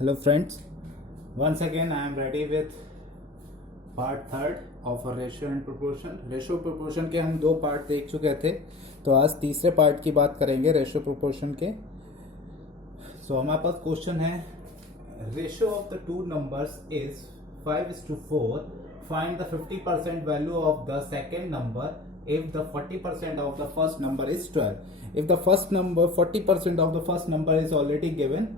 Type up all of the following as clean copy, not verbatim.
Hello friends, once again I am ready with part third of a ratio and proportion. Ratio proportion के हम दो part देख चुके थे, तो आज तीसरे पार्ट की बात करेंगे रेशो प्रोपोर्शन के। हमारे पास क्वेश्चन है, ratio of the two numbers is 5:4, find the 50% value of the second number if the 40% of the first number is 12. If the first number 40% of the first number is already given,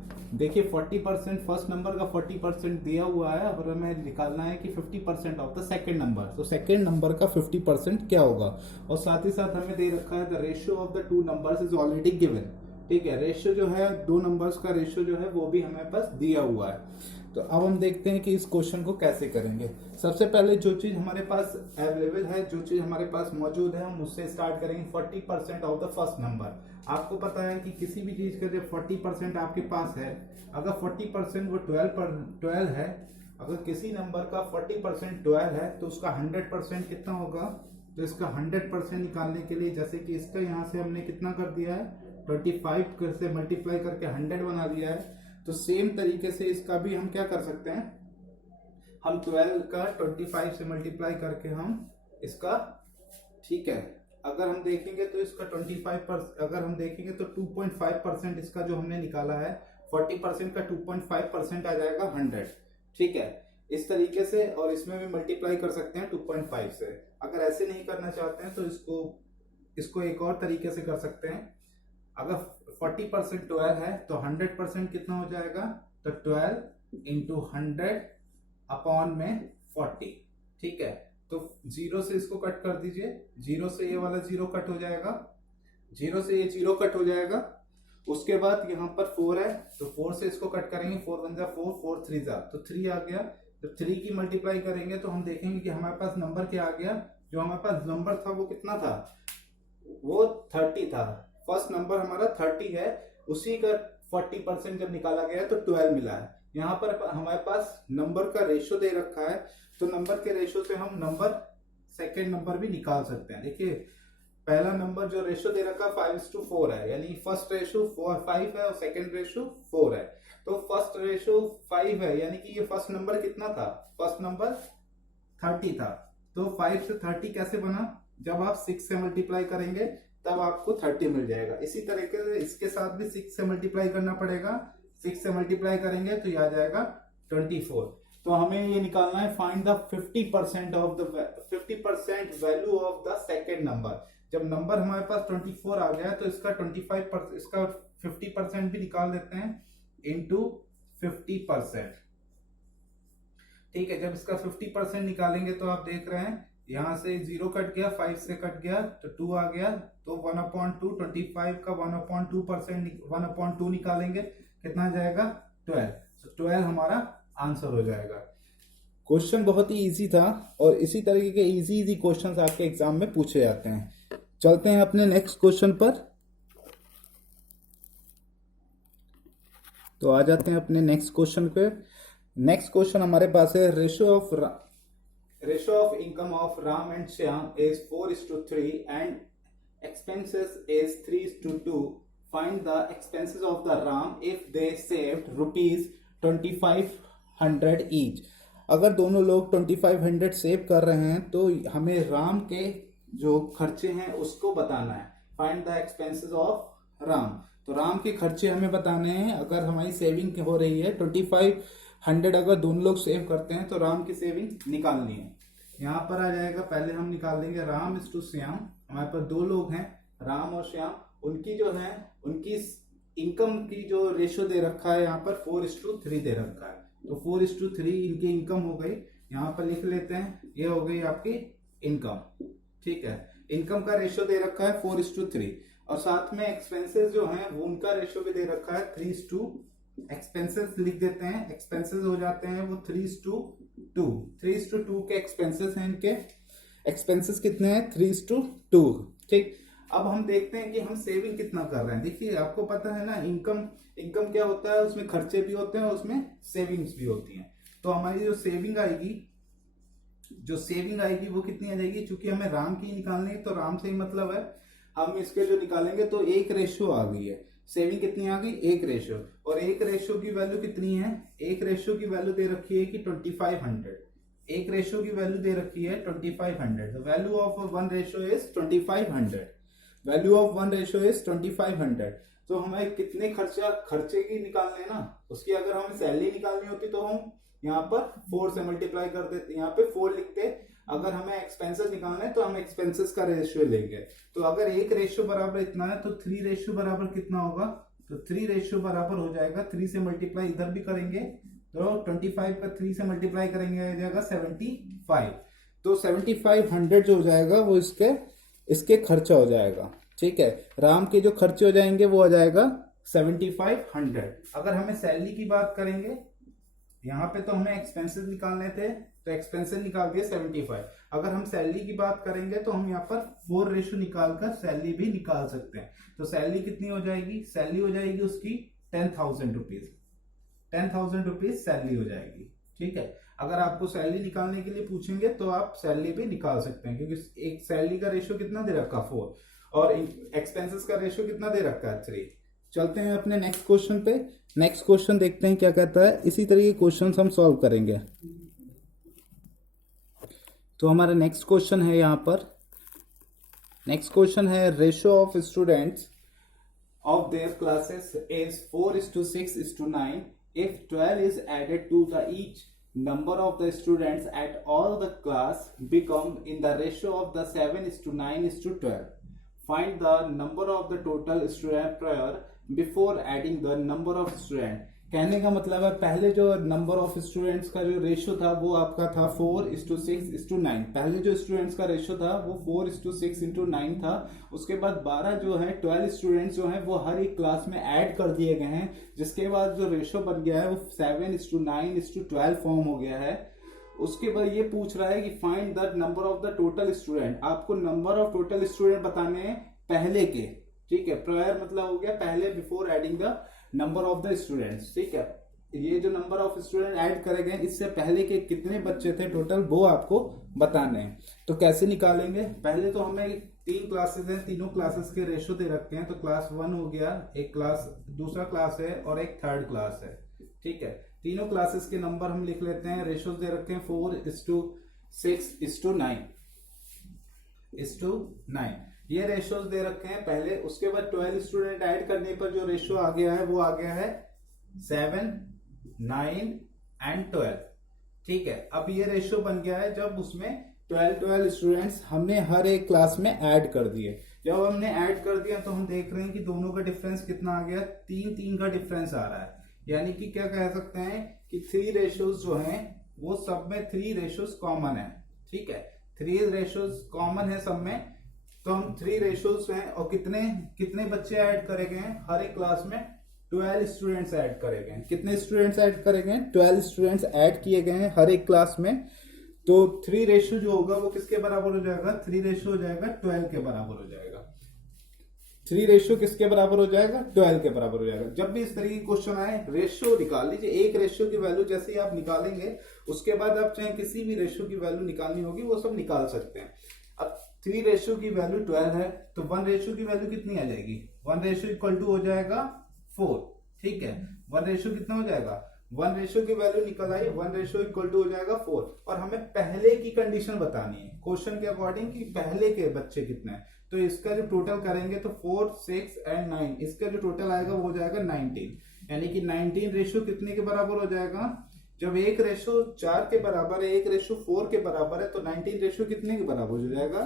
देखिए 40% first number का 40% दिया हुआ है और हमें निकालना है कि 50% ऑफ द सेकेंड नंबर, तो सेकेंड नंबर का 50% क्या होगा। और साथ ही साथ हमें दे रखा है the ratio of the two numbers is already given. ठीक है, रेशियो जो है दो नंबर्स का रेशियो जो है वो भी हमें पास दिया हुआ है। तो अब हम देखते हैं कि इस क्वेश्चन को कैसे करेंगे। सबसे पहले जो चीज हमारे पास अवेलेबल है, जो चीज हमारे पास मौजूद है, हम उससे स्टार्ट करेंगे। 40% ऑफ द फर्स्ट नंबर। आपको पता है कि किसी भी चीज का जब 40% आपके पास है, अगर 40% वो 12 है, अगर किसी नंबर का 40% 12 है तो उसका 100% कितना होगा। तो इसका 100% निकालने के लिए, जैसे कि इसका यहाँ से हमने कितना कर दिया है, 25 से मल्टीप्लाई करके 100 बना दिया है, तो सेम तरीके से इसका भी हम क्या कर सकते हैं, हम 12 का 25 से मल्टीप्लाई करके हम इसका, ठीक है, अगर हम देखेंगे तो इसका 25%, अगर हम देखेंगे तो 2.5% इसका जो हमने निकाला है, 40% का 2.5% आ जाएगा 100। ठीक है, इस तरीके से, और इसमें भी मल्टीप्लाई कर सकते हैं 2.5 से। अगर ऐसे नहीं करना चाहते हैं तो इसको एक और तरीके से कर सकते हैं। अगर 40% 12 है तो 100% कितना हो जाएगा, तो 12 इंटू 100 अपॉन में 40। ठीक है, तो 0 से इसको कट कर दीजिए, 0 से ये वाला 0 कट हो जाएगा, 0 से ये 0 कट हो जाएगा। उसके बाद यहाँ पर 4 है तो 4 से इसको कट करेंगे, 4 1 जा 4, 4 3 जा, तो 3 आ गया। जब 3 की मल्टीप्लाई करेंगे तो हम देखेंगे कि हमारे पास नंबर क्या आ गया। जो हमारे पास नंबर था वो कितना था, वो 30 था। फर्स्ट नंबर हमारा 30 है, उसी का 40% जब निकाला गया तो 12 मिला है। यहाँ पर हमारे पास नंबर का रेशियो दे रखा है, तो नंबर के रेशियो से हम नंबर सेकेंड नंबर भी निकाल सकते हैं। देखिए पहला नंबर जो रेशियो दे रखा है 5:4 है, यानी फर्स्ट रेशियो 5 है और सेकेंड रेशियो 4 है। तो फर्स्ट रेशियो 5 है, यानी कि ये फर्स्ट नंबर कितना था, फर्स्ट नंबर 30 था। तो 5 से 30 कैसे बना, जब आप 6 से मल्टीप्लाई करेंगे तब आपको 30 मिल जाएगा। इसी तरीके से इसके साथ भी 6 से मल्टीप्लाई करना पड़ेगा, 6 से मल्टीप्लाई करेंगे तो ये आ जाएगा 24। तो हमें ये निकालना है, find the 50% of the 50% value of the second number. जब नंबर हमारे पास 24 आ गया तो इसका 25%, इसका 50% भी निकाल देते हैं इंटू 50%। ठीक है, जब इसका 50% निकालेंगे तो आप देख रहे हैं यहां से 0 कट गया, 5 से कट गया तो 2 आ गया, तो 1/2, 25 का 1/2%, 1/2 निकालेंगे, कितना जाएगा 12। तो 12 हमारा आंसर हो जाएगा। क्वेश्चन बहुत ही इजी था और इसी तरीके के इजी क्वेश्चंस आपके एग्जाम में पूछे जाते हैं। चलते हैं अपने नेक्स्ट क्वेश्चन पर। तो आ जाते हैं अपने नेक्स्ट क्वेश्चन पे। नेक्स्ट क्वेश्चन हमारे पास है, ratio of income of Ram and Shyam is 4:3 and expenses is 3:2. Find the expenses of the Ram if they saved rupees 2500 each. अगर दोनों लोग 2500 सेव कर रहे हैं तो हमें राम के जो खर्चे हैं उसको बताना है। Find the expenses of Ram, तो राम के खर्चे हमें बताने हैं। अगर हमारी सेविंग हो रही है 2500, अगर दोनों लोग सेव करते हैं तो राम की सेविंग निकालनी है। यहाँ पर आ जाएगा, पहले हम निकाल देंगे राम इज टू श्याम। हमारे पास दो लोग हैं, राम और श्याम, उनकी जो है उनकी इनकम की जो रेशियो दे रखा है यहाँ पर 4:3 दे रखा है। तो 4:3 इनकी इनकम हो गई, यहाँ पर लिख लेते हैं, ये हो गई आपकी इनकम। ठीक है, इनकम का रेशियो दे रखा है 4:3 और साथ में एक्सपेंसेस जो हैं वो उनका रेशियो भी दे रखा है 3:2। एक्सपेंसेस लिख देते हैं, एक्सपेंसेस हो जाते हैं वो 3:2। 3:2 के एक्सपेंसेस हैं इनके। एक्सपेंसेस कितने हैं, 3:2। ठीक, अब हम देखते हैं कि हम सेविंग कितना कर रहे हैं। देखिए आपको पता है ना, इनकम क्या होता है, उसमें खर्चे भी होते हैं, उसमें सेविंग्स भी होती हैं। तो हमारी जो सेविंग आएगी वो कितनी आ जाएगी, चूंकि हमें राम की निकालनी है तो राम से ही मतलब है, हम इसके जो निकालेंगे तो 1 रेशियो आ गई है। सेविंग कितनी आ गई, 1 रेशियो। और एक रेशियो की वैल्यू कितनी है, एक रेशियो की वैल्यू दे रखी है कि 2500, एक रेशियो की वैल्यू दे रखी है 2500। The value of one ratio is 2500, value of one ratio is 2500। तो हमें कितने खर्चे की निकालने ना, उसकी अगर हमें सैलरी निकालनी होती तो हम यहाँ पर 4 से मल्टीप्लाई कर देते, यहाँ पे 4 लिखते। अगर हमें एक्सपेंसेस निकालना है तो हम एक्सपेंसेस का रेशियो लेंगे। तो अगर एक रेशियो बराबर इतना है तो 3 रेशियो बराबर कितना होगा, तो 3 रेशियो बराबर हो जाएगा, 3 से मल्टीप्लाई इधर भी करेंगे तो 25 का 3 से मल्टीप्लाई करेंगे आ जाएगा 75। तो 7500 जो हो जाएगा वो इसके खर्चा हो जाएगा। ठीक है, राम के जो खर्चे हो जाएंगे वो आ जाएगा 7500। अगर हमें सैलरी की बात करेंगे, यहाँ पे तो हमें एक्सपेंसेस निकालने थे तो एक्सपेंसेस निकाल दिए 75। अगर हम सैलरी की बात करेंगे तो हम यहाँ पर 4 रेशियो निकालकर सैलरी भी निकाल सकते हैं। तो सैलरी कितनी हो जाएगी, सैलरी हो जाएगी उसकी 10,000 रुपीज, 10,000 रुपीज सैलरी हो जाएगी। ठीक है, अगर आपको सैलरी निकालने के लिए पूछेंगे तो आप सैलरी भी निकाल सकते हैं, क्योंकि एक सैलरी का रेशियो कितना दे रखा 4 और एक्सपेंसेस का रेशियो कितना दे रखा है 3। चलते हैं अपने नेक्स्ट क्वेश्चन पे। नेक्स्ट क्वेश्चन देखते हैं क्या कहता है। इसी तरह के क्वेश्चन हम सॉल्व करेंगे। तो हमारा नेक्स्ट क्वेश्चन है, यहाँ पर नेक्स्ट क्वेश्चन है ratio of students of their classes is 4:6:9 if 12 is added to the each number of the students at all the class become in the ratio of the 7:9:12. Find the number of the total student prior before adding the number of student। कहने का मतलब है पहले जो number of students का जो ratio था वो आपका था 4:6:9। पहले जो स्टूडेंट्स का रेशियो था वो 4:6:9 था। उसके बाद 12 जो है 12 स्टूडेंट्स जो है वो हर एक क्लास में ऐड कर दिए गए हैं, जिसके बाद जो रेशियो बन गया है वो 7:9:12 फॉर्म हो गया है। उसके बाद ये पूछ रहा है कि find the number of the total student. आपको नंबर ऑफ टोटल स्टूडेंट बताने हैं पहले के। ठीक है, प्रायर मतलब हो गया पहले, before adding the number of the students. ठीक है, ये जो नंबर ऑफ स्टूडेंट ऐड करे गए इससे पहले के कितने बच्चे थे टोटल वो आपको बताने हैं। तो कैसे निकालेंगे, पहले तो हमें 3 क्लासेस हैं, तीनों क्लासेस के रेशियो दे रखे हैं। तो क्लास 1 हो गया, एक क्लास दूसरा क्लास है और एक थर्ड क्लास है। ठीक है, तीनों क्लासेस के नंबर हम लिख लेते हैं, रेशियो दे रखे हैं 4:6:9 ये रेशियोज दे रखे हैं पहले। उसके बाद 12 स्टूडेंट ऐड करने पर जो रेशियो आ गया है वो आ गया है 7, 9 एंड 12। ठीक है, अब ये रेशियो बन गया है जब उसमें 12 स्टूडेंट्स हमने हर एक क्लास में ऐड कर दिए। जब हमने ऐड कर दिया तो हम देख रहे हैं कि दोनों का डिफरेंस कितना आ गया, 3 का डिफरेंस आ रहा है। यानी कि क्या कह सकते हैं कि 3 रेशियोज जो हैं वो सब में 3 रेशियोज कॉमन है। ठीक है, 3 रेशियोज कॉमन है सब में। तो हम 3 रेशियोज हैं और कितने बच्चे ऐड करे गए हैं, हर एक क्लास में 12 स्टूडेंट्स ऐड करे गए हैं। कितने स्टूडेंट्स ऐड करे गए हैं, 12 स्टूडेंट्स ऐड किए गए हैं हर एक क्लास में। तो 3 रेशियो जो होगा वो किसके बराबर हो जाएगा, 3 रेशियो हो जाएगा 12 के बराबर हो जाएगा। 3 रेशियो किसके बराबर हो जाएगा, 12 के बराबर हो जाएगा। जब भी इस तरह की क्वेश्चन आए रेशियो निकाल लीजिए। एक रेशियो की वैल्यू जैसे ही आप निकालेंगे उसके बाद आप चाहे किसी भी रेशियो की वैल्यू निकालनी होगी वो सब निकाल सकते हैं। अब 3 रेशियो की वैल्यू 12 है तो 1 रेशियो की वैल्यू कितनी आ जाएगी, 1 रेशियो इक्वल टू हो जाएगा 4। ठीक है, 1 रेशियो कितना हो जाएगा, 1 रेशियो की वैल्यू निकल आई, 1 रेशियो इक्वल टू हो जाएगा 4। और हमें पहले की कंडीशन बतानी है क्वेश्चन के अकॉर्डिंग कि पहले के बच्चे कितने हैं। तो इसका जो टोटल करेंगे तो 4, 6 एंड 9, इसका जो टोटल आएगा वो हो जाएगा 19। यानी कि 19 रेशियो कितने के बराबर हो जाएगा, जब एक रेशियो 4 के बराबर है, एक रेशियो 4 के बराबर है, तो 19 रेशियो कितने के बराबर हो जाएगा,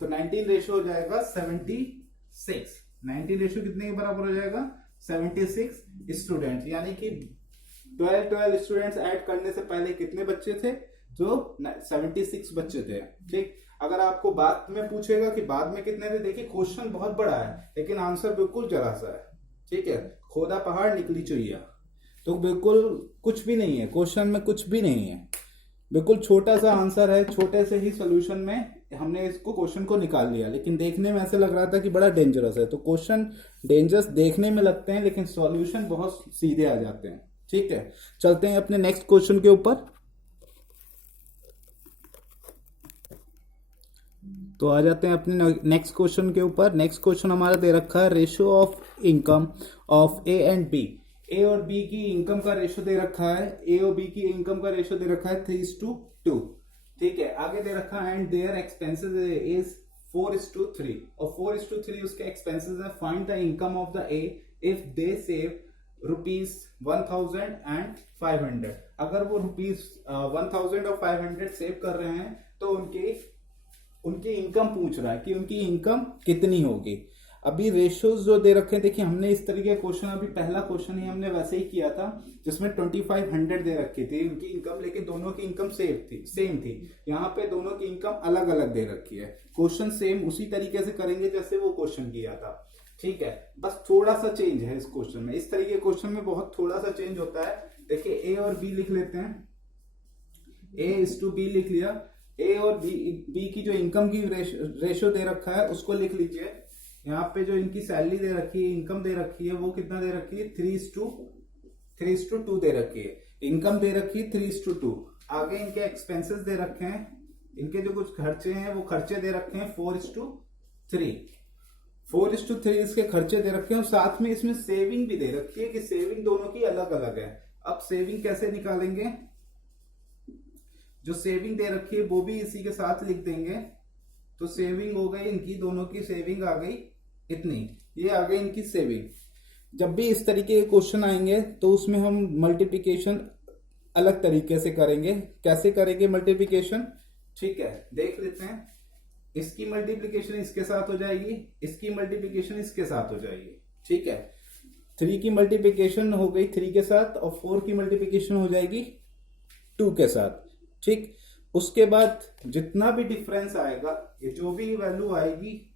तो 19 रेशियो हो जाएगा 76। 19 रेशियो कितने के बराबर हो जाएगा, 76 स्टूडेंट। यानी कि 12 स्टूडेंट्स ऐड करने से पहले कितने बच्चे थे, तो 76 बच्चे थे। ठीक, अगर आपको बाद में पूछेगा कि बाद में कितने थे, देखिए क्वेश्चन बहुत बड़ा है लेकिन आंसर बिल्कुल जरा सा है। ठीक है, खोदा पहाड़ निकली चुइया, तो बिल्कुल कुछ भी नहीं है, क्वेश्चन में कुछ भी नहीं है, बिल्कुल छोटा सा आंसर है। छोटे से ही सोल्यूशन में हमने इसको क्वेश्चन को निकाल लिया, लेकिन देखने में ऐसे लग रहा था कि बड़ा डेंजरस है। तो क्वेश्चन डेंजरस देखने में लगते हैं लेकिन सॉल्यूशन बहुत सीधे आ जाते हैं। ठीक है, चलते हैं अपने नेक्स्ट क्वेश्चन के ऊपर। तो आ जाते हैं अपने नेक्स्ट क्वेश्चन के ऊपर। नेक्स्ट क्वेश्चन हमारा दे रखा है ratio of income of A and B A और बी की इनकम का रेशो दे रखा है, ए और बी की इनकम का रेशो दे रखा है 3:2, ठीक है। आगे दे रखा है एंड देयर एक्सपेंसेस इज 4:3 और 4:3 उसके एक्सपेंसेस है। Find the income of the A if they save ₹1,500। अगर वो ₹1,000 और 500 सेव कर रहे हैं तो उनकी इनकम पूछ रहा है कि उनकी इनकम कितनी होगी। अभी रेशियोज जो दे रखे हैं, देखिए हमने इस तरीके का क्वेश्चन, अभी पहला क्वेश्चन ही हमने वैसे ही किया था जिसमें 2500 दे रखी थी उनकी इनकम, लेकिन दोनों की इनकम सेम थी। यहाँ पे दोनों की इनकम अलग अलग दे रखी है। क्वेश्चन सेम उसी तरीके से करेंगे जैसे वो क्वेश्चन किया था, ठीक है। बस थोड़ा सा चेंज है इस क्वेश्चन में, इस तरीके क्वेश्चन में बहुत थोड़ा सा चेंज होता है। देखिए ए और बी लिख लेते हैं, A:B लिख लिया। ए और बी की जो इनकम की रेशो दे रखा है उसको लिख लीजिए। यहाँ पे जो इनकी सैलरी दे रखी है, इनकम दे रखी है, वो कितना दे रखी है 3:2 दे रखी है। इनकम दे रखी है 3:2। आगे इनके एक्सपेंसेस दे रखे हैं, इनके जो कुछ खर्चे हैं वो खर्चे दे रखे हैं 4:3 इसके खर्चे दे रखे हैं। और साथ में इसमें सेविंग भी दे रखी है कि सेविंग दोनों की अलग अलग है। अब सेविंग कैसे निकालेंगे, जो सेविंग दे रखी है वो भी इसी के साथ लिख देंगे। तो सेविंग हो गई इनकी, दोनों की सेविंग आ गई इतनी, ये आ गई इनकी सेविंग। जब भी इस तरीके के क्वेश्चन आएंगे तो उसमें हम मल्टीप्लिकेशन अलग तरीके से करेंगे। कैसे करेंगे मल्टीप्लिकेशन, ठीक है, देख लेते हैं। इसकी मल्टीप्लिकेशन इसके साथ हो जाएगी, इसकी मल्टीप्लिकेशन इसके साथ हो जाएगी, ठीक है। 3 की मल्टीप्लिकेशन हो गई 3 के साथ और 4 की मल्टीप्लिकेशन हो जाएगी 2 के साथ, ठीक। उसके बाद जितना भी डिफरेंस आएगा, ये जो भी वैल्यू आएगी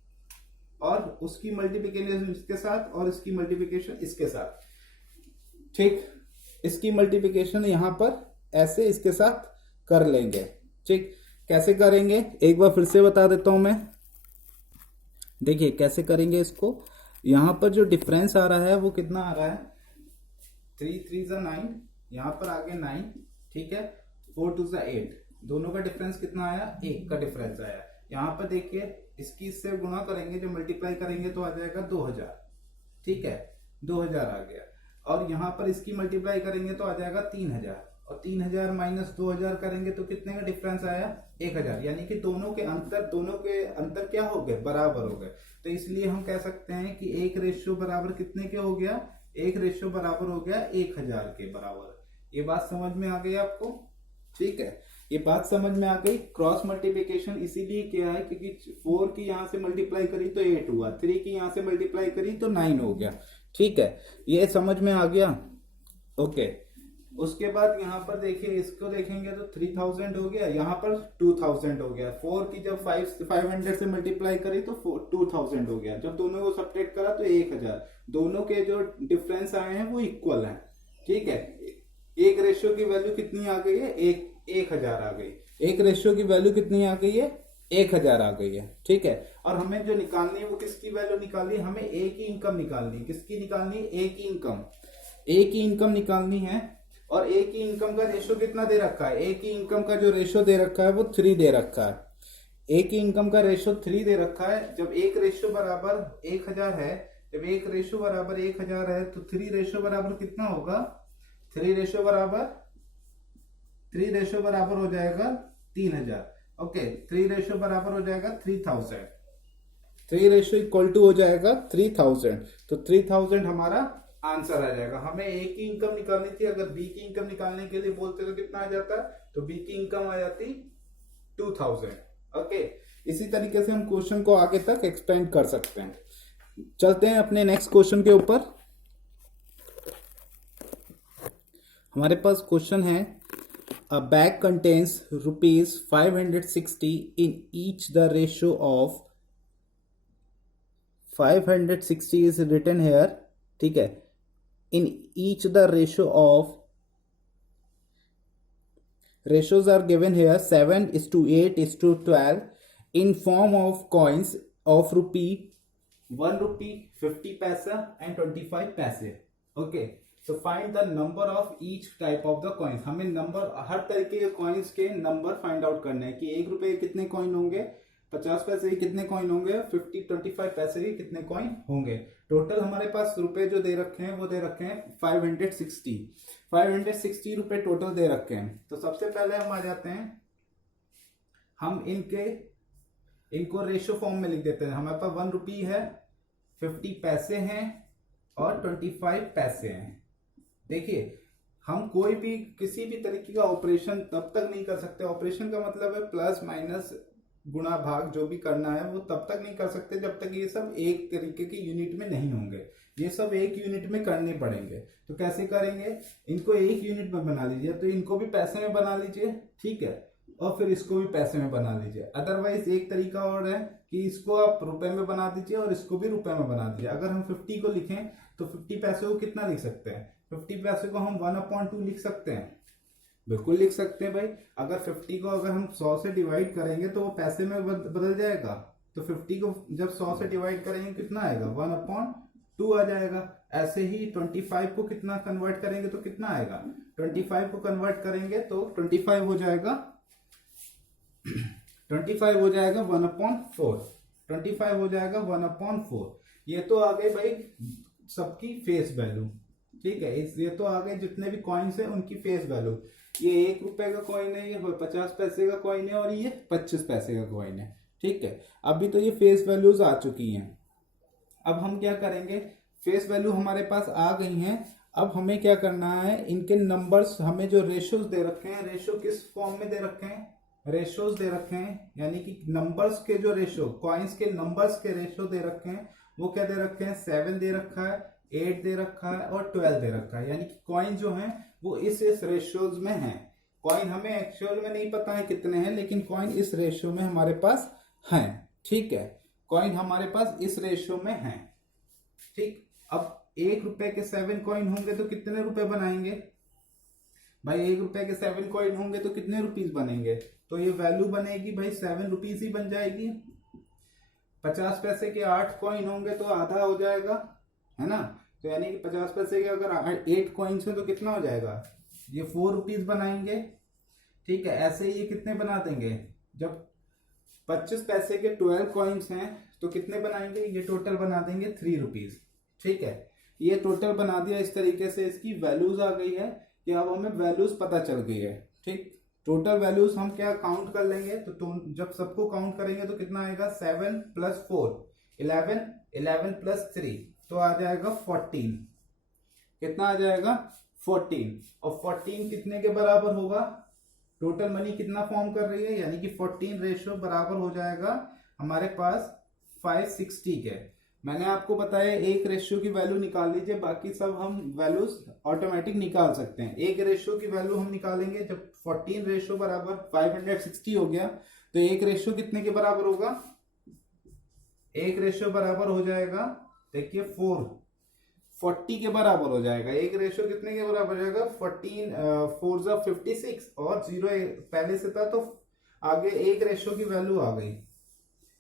और उसकी मल्टीप्लिकेशन इसके साथ और इसकी मल्टीप्लिकेशन इसके साथ, ठीक। इसकी मल्टीप्लिकेशन यहां पर ऐसे इसके साथ कर लेंगे, ठीक। कैसे करेंगे एक बार फिर से बता देता हूं मैं। देखिए कैसे करेंगे इसको। यहां पर जो डिफरेंस आ रहा है वो कितना आ रहा है, 3 3 9, यहां पर आगे 9, ठीक है। 4 2 8, दोनों का डिफरेंस कितना आया, 1 का डिफरेंस आया। यहाँ पर देखिए इसकी इससे गुणा करेंगे, जो मल्टीप्लाई करेंगे तो आ जाएगा 2000, ठीक है, 2000 आ गया। और यहाँ पर इसकी मल्टीप्लाई करेंगे तो आ जाएगा 3000, और 3000 माइनस 2000 करेंगे तो कितने का डिफरेंस आया, 1000। यानी कि दोनों के अंतर क्या हो गए, बराबर हो गए। तो इसलिए हम कह सकते हैं कि एक रेशियो बराबर कितने के हो गया, एक रेशियो बराबर हो गया 1000 के बराबर। ये बात समझ में आ गई आपको, ठीक है। ये बात समझ में आ गई। क्रॉस मल्टीप्लिकेशन इसीलिए किया है क्योंकि 4 की यहां से मल्टीप्लाई करी तो 8 हुआ, 3 की यहां से मल्टीप्लाई करी तो 9 हो गया, ठीक है। ये समझ में आ गया, ओके। उसके बाद यहाँ पर देखिए, इसको देखेंगे तो 3000 हो गया, यहाँ पर 2000 हो गया। 4 की जब 500 से मल्टीप्लाई करी तो 2000 हो गया। जब दोनों को सब्ट्रैक्ट करा तो 1000। दोनों के जो डिफरेंस आए हैं वो इक्वल हैं, ठीक है। एक रेशियो की वैल्यू कितनी आ गई है, 1000 आ गई। एक रेशियो की वैल्यू कितनी आ गई है, 1000 आ गई है, ठीक है। और हमें जो निकालनी है वो किसकी वैल्यू निकालनी है, हमें ए की इनकम निकालनी है। किसकी निकालनी है, ए की इनकम, ए की इनकम निकालनी है। और ए की इनकम का रेशियो कितना दे रखा है, ए की इनकम का जो रेशियो दे रखा है वो 3 दे रखा है। ए की इनकम का रेशियो 3 दे रखा है। जब एक रेशियो बराबर 1000 है, जब एक रेशियो बराबर 1000 है तो 3 रेशियो बराबर कितना होगा, 3 रेशियो बराबर हो जाएगा 3000, ओके। 3 रेशियो बराबर हो जाएगा 3000, 3 रेशियो इक्वल टू हो जाएगा 3000। तो 3000 हमारा आंसर आ जाएगा। हमें ए की इनकम निकालनी थी, अगर बी की इनकम निकालने के लिए बोलते तो कितना आ जाता, तो बी की इनकम आ जाती 2000, ओके। इसी तरीके से हम क्वेश्चन को आगे तक एक्सपेंड कर सकते हैं। चलते हैं अपने नेक्स्ट क्वेश्चन के ऊपर। हमारे पास क्वेश्चन है, a bag contains ₹560 in each. The ratio of 560 is written here, ठीक है। In each the ratio of ratios are given here, 7:8:12 in form of coins of ₹1, 50 paisa and 25 paise, okay। So find the number of each type of the coins। हमें number, हर तरीके के coins के number find out करने हैं कि ₹1 कितने coin होंगे, 50 पैसे के कितने कॉइन होंगे, 25 पैसे के कितने कॉइन होंगे। टोटल हमारे पास रुपए जो दे रखे हैं वो दे रखे हैं 560 रुपए टोटल दे रखे हैं। तो सबसे पहले हम आ जाते हैं, हम इनको रेशियो फॉर्म में लिख देते हैं। हमारे पास 1 रुपी है, 50 पैसे हैं और 25 पैसे हैं। देखिए हम कोई भी किसी भी तरीके का ऑपरेशन तब तक नहीं कर सकते, ऑपरेशन का मतलब है प्लस माइनस गुणा भाग जो भी करना है वो तब तक नहीं कर सकते जब तक ये सब एक तरीके की यूनिट में नहीं होंगे। ये सब एक यूनिट में करने पड़ेंगे। तो कैसे करेंगे, इनको एक यूनिट में बना लीजिए, तो इनको भी पैसे में बना लीजिए, ठीक है, और फिर इसको भी पैसे में बना लीजिए। अदरवाइज एक तरीका और है कि इसको आप रुपए में बना दीजिए और इसको भी रुपए में बना दीजिए। अगर हम 50 को लिखें तो 50 पैसे को कितना लिख सकते हैं, 50 पैसे को हम 1/2 लिख सकते हैं, बिल्कुल लिख सकते हैं भाई। अगर 50 को अगर हम 100 से डिवाइड करेंगे तो वो पैसे में बदल जाएगा। तो 50 को जब 100 से डिवाइड करेंगे कितना आएगा, 1/2 आ जाएगा। ऐसे ही 25 को कितना कन्वर्ट करेंगे तो कितना आएगा, 25 को कन्वर्ट करेंगे तो 25 हो जाएगा 1/4, 25 हो जाएगा 1/4। ये तो आ गए भाई सबकी फेस वैल्यू, ठीक है। ये तो आ गए जितने भी कॉइन्स है उनकी फेस वैल्यू। ये 1 रुपए का कॉइन है, ये 50 पैसे का कॉइन है और ये 25 पैसे का कॉइन है, ठीक है। अभी तो ये फेस वैल्यूज आ चुकी हैं। अब हम क्या करेंगे, फेस वैल्यू हमारे पास आ गई हैं। अब हमें क्या करना है, इनके नंबर्स, हमें जो रेशियोज दे रखे हैं, रेशियो किस फॉर्म में दे रखे हैं, रेशियोज दे रखे हैं, यानी कि नंबर्स के जो रेशियो, कॉइन्स के नंबर्स के रेशियो दे रखे हैं। वो क्या दे रखे हैं, 7 दे रखा है, 8 दे रखा है और 12 दे रखा है। यानी कि कॉइन जो हैं वो इस रेशियोज में हैं। कॉइन हमें एक्चुअल में नहीं पता है कितने हैं, लेकिन कॉइन इस रेशियो में हमारे पास हैं, ठीक है। कॉइन हमारे पास इस रेशियो में हैं, ठीक। अब 1 रुपए के 7 कॉइन होंगे तो कितने रुपए बनाएंगे भाई, 1 रुपए के 7 कॉइन होंगे तो कितने रुपीस बनेंगे, तो ये वैल्यू बनेगी भाई 7 रुपीस ही बन जाएगी। 50 पैसे के 8 कॉइन होंगे तो आधा हो जाएगा, है ना। तो यानी कि 50 पैसे के अगर 8 कॉइन्स हैं तो कितना हो जाएगा, ये 4 रुपीस बनाएंगे, ठीक है। ऐसे ही ये कितने बना देंगे, जब 25 पैसे के 12 कॉइन्स हैं तो कितने बनाएंगे, ये टोटल बना देंगे 3 रुपीस, ठीक है। ये टोटल बना दिया, इस तरीके से इसकी वैल्यूज आ गई है कि अब हमें वैल्यूज पता चल गई है, ठीक। टोटल वैल्यूज हम क्या काउंट कर लेंगे, तो जब सबको काउंट करेंगे तो कितना आएगा, 7 + 4 11, 11 + 3 तो आ जाएगा 14। कितना आ जाएगा, 14। और 14 कितने के बराबर होगा, टोटल मनी कितना फॉर्म कर रही है, यानी कि 14 रेशियो बराबर हो जाएगा हमारे पास 560 के। मैंने आपको बताया एक रेशियो की वैल्यू निकाल लीजिए, बाकी सब हम वैल्यूज ऑटोमेटिक निकाल सकते हैं। एक रेशियो की वैल्यू हम निकालेंगे, जब 14 रेशियो बराबर 560 हो गया तो एक रेशियो कितने के बराबर होगा, एक रेशियो बराबर हो जाएगा, देखिए 40 के बराबर हो जाएगा। एक रेशियो कितने के बराबर हो जाएगा, 4 56 और 0 पहले से था तो आगे एक रेशियो की वैल्यू आ गई,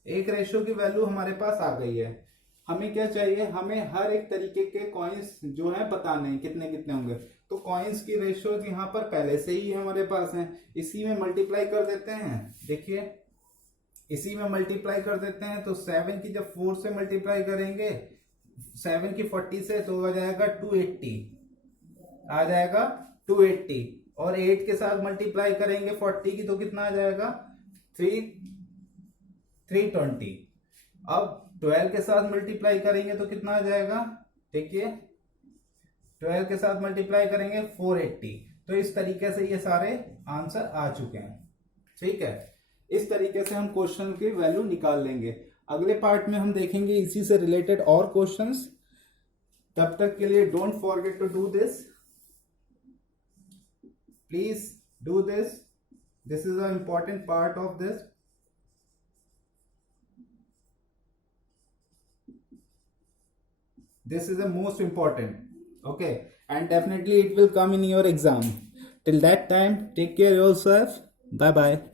एक रेशियो की वैल्यू हमारे पास आ गई है। हमें क्या चाहिए, हमें हर एक तरीके के कॉइन्स जो है बताने हैं कितने कितने होंगे। तो कॉइन्स की रेशियोज यहाँ पर पहले से ही हमारे पास हैं, इसी में मल्टीप्लाई कर देते हैं। देखिए इसी में मल्टीप्लाई कर देते हैं, तो 7 की जब 4 से मल्टीप्लाई करेंगे, 7 की 40 से तो आ जाएगा 280, आ जाएगा 280। और 8 के साथ मल्टीप्लाई करेंगे 40 की तो कितना आ जाएगा, 320। अब 12 के साथ मल्टीप्लाई करेंगे तो कितना आ जाएगा, देखिए 12 के साथ मल्टीप्लाई करेंगे 480। तो इस तरीके से ये सारे आंसर आ चुके हैं, ठीक है। इस तरीके से हम क्वेश्चन की वैल्यू निकाल लेंगे। अगले पार्ट में हम देखेंगे इसी से रिलेटेड और क्वेश्चंस। तब तक के लिए don't forget to do this, please do this, this is a important part of this. This is the most important, okay, and definitely it will come in your exam. Till that time, take care yourself. Bye bye.